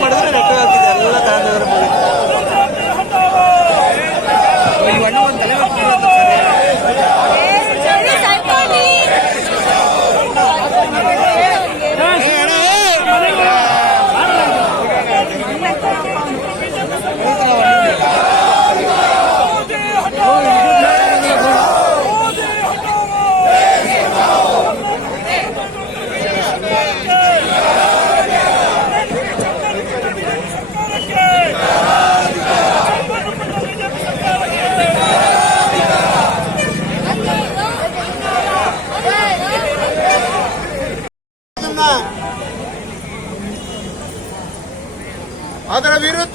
ಮಾಡಿದ್ರೆ ನೆಟ್ವರ್ಕ್ ಎಲ್ಲ ಕಾರಣದವ್ರ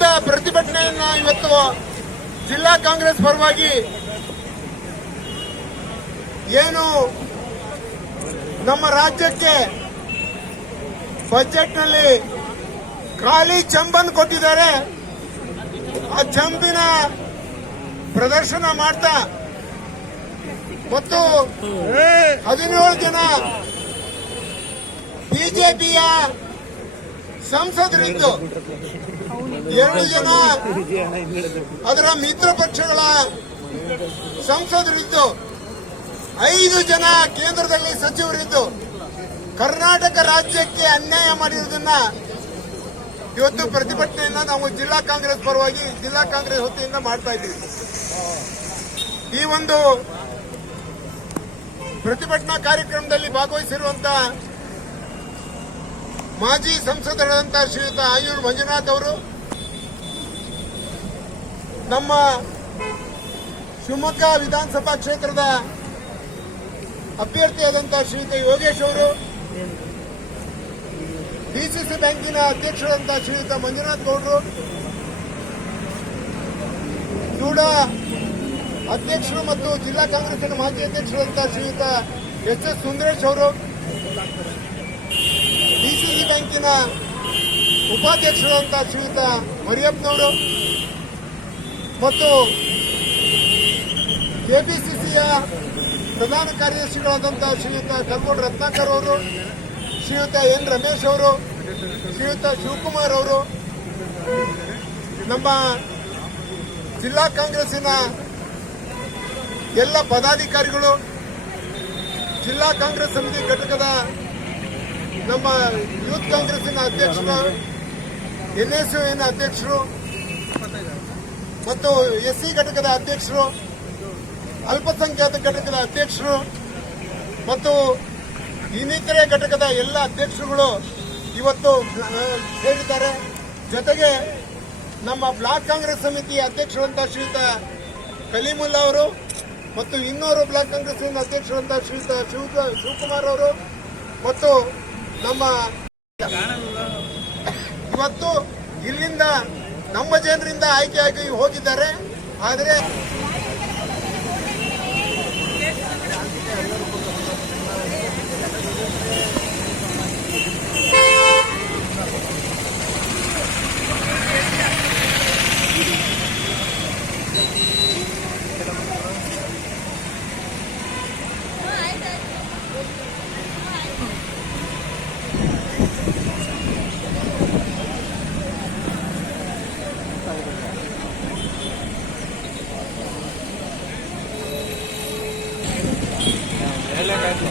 ವಿರುದ್ಧ ಪ್ರತಿಭಟನೆಯನ್ನ ಇವತ್ತು ಜಿಲ್ಲಾ ಕಾಂಗ್ರೆಸ್ ಪರವಾಗಿ ಏನು ನಮ್ಮ ರಾಜ್ಯಕ್ಕೆ ಬಜೆಟ್ನಲ್ಲಿ ಖಾಲಿ ಚಂಬನ್ ಕೊಟ್ಟಿದ್ದಾರೆ. ಆ ಚಂಬಿನ ಪ್ರದರ್ಶನ ಮಾಡ್ತಾ ಮತ್ತು ಹದಿನೇಳು ಜನ ಬಿಜೆಪಿಯ ಸಂಸದರಿದ್ದು. ಎರಡು ಜನ ಅದರ ಮಿತ್ರ ಪಕ್ಷಗಳ ಸಂಸದರಿದ್ದು. ಐದು ಜನ ಕೇಂದ್ರದಲ್ಲಿ ಸಚಿವರಿದ್ದು. ಕರ್ನಾಟಕ ರಾಜ್ಯಕ್ಕೆ ಅನ್ಯಾಯ ಮಾಡಿರುವುದನ್ನ ಇವತ್ತು ಪ್ರತಿಭಟನೆಯನ್ನ ನಾವು ಜಿಲ್ಲಾ ಕಾಂಗ್ರೆಸ್ ಪರವಾಗಿ ಜಿಲ್ಲಾ ಕಾಂಗ್ರೆಸ್ ಹೊತ್ತೆಯಿಂದ ಮಾಡ್ತಾ ಇದ್ದೀವಿ. ಈ ಒಂದು ಪ್ರತಿಭಟನಾ ಕಾರ್ಯಕ್ರಮದಲ್ಲಿ ಭಾಗವಹಿಸಿರುವಂತಹ ಮಾಜಿ ಸಂಸದರಾದಂತಹ ಶ್ರೀಯುತ ಆಯೂರ್ ಮಂಜುನಾಥ್ ಅವರು, ನಮ್ಮ ಶಿವಮೊಗ್ಗ ವಿಧಾನಸಭಾ ಕ್ಷೇತ್ರದ ಅಭ್ಯರ್ಥಿಯಾದಂತಹ ಶ್ರೀಯುತ ಯೋಗೇಶ್ ಅವರು, ಡಿಸಿಸಿ ಬ್ಯಾಂಕಿನ ಅಧ್ಯಕ್ಷರಾದಂತಹ ಶ್ರೀಯುತ ಮಂಜುನಾಥ್ ಗೌಡರು, ಕೂಡ ಅಧ್ಯಕ್ಷರು ಮತ್ತು ಜಿಲ್ಲಾ ಕಾಂಗ್ರೆಸ್ನ ಮಾಜಿ ಅಧ್ಯಕ್ಷರಾದಂತಹ ಶ್ರೀಯುತ ಎಸ್ ಎಸ್ ಸುಂದರೇಶ್ ಅವರು ಡಿಸಿಸಿ ಉಪಾಧ್ಯಕ್ಷರು ಅಂತ ಶ್ರೀಯುತ ಮರಿಯಪ್ಪನವರು ಮತ್ತು ಕೆಪಿಸಿಸಿಯ ಪ್ರಧಾನ ಕಾರ್ಯದರ್ಶಿಗಳಾದಂತಹ ಶ್ರೀಯುತ ಕಲ್ಗೋಡ್ ರತ್ನಾಕರ್ ಅವರು, ಶ್ರೀಯುತ ಎನ್ ರಮೇಶ್ ಅವರು, ಶ್ರೀಯುತ ಶಿವಕುಮಾರ್ ಅವರು, ನಮ್ಮ ಜಿಲ್ಲಾ ಕಾಂಗ್ರೆಸ್ಸಿನ ಎಲ್ಲ ಪದಾಧಿಕಾರಿಗಳು, ಜಿಲ್ಲಾ ಕಾಂಗ್ರೆಸ್ ಸಮಿತಿ ಘಟಕದ ನಮ್ಮ ಯೂತ್ ಕಾಂಗ್ರೆಸ್ಸಿನ ಅಧ್ಯಕ್ಷರು ಎನ್ ಎಸ್ ಎನ್ಎಸ್ಯುವಿನ ಅಧ್ಯಕ್ಷರು ಮತ್ತು ಎಸ್ ಸಿ ಘಟಕದ ಅಧ್ಯಕ್ಷರು, ಅಲ್ಪಸಂಖ್ಯಾತ ಘಟಕದ ಅಧ್ಯಕ್ಷರು ಮತ್ತು ಇನ್ನಿತರೆ ಘಟಕದ ಎಲ್ಲ ಅಧ್ಯಕ್ಷರುಗಳು ಇವತ್ತು ಸೇರಿದ್ದಾರೆ ಜೊತೆಗೆ ನಮ್ಮ ಬ್ಲಾಕ್ ಕಾಂಗ್ರೆಸ್ ಸಮಿತಿಯ ಅಧ್ಯಕ್ಷರಂತ ಶ್ರೀಯುತ ಕಲೀಮುಲ್ಲಾ ಅವರು ಮತ್ತು ಇನ್ನೂರು ಬ್ಲಾಕ್ ಕಾಂಗ್ರೆಸ್ ಅಧ್ಯಕ್ಷರಂತ ಶ್ರೀಯುತ ಶಿವ ಶಿವಕುಮಾರ್ ಅವರು ಮತ್ತು ನಮ್ಮ ಇವತ್ತು ಇಲ್ಲಿಂದ ನಮ್ಮ ಜನರಿಂದ ಆಯ್ಕೆಯಾಗಿ ಹೋಗಿದ್ದಾರೆ. ಆದರೆ Dale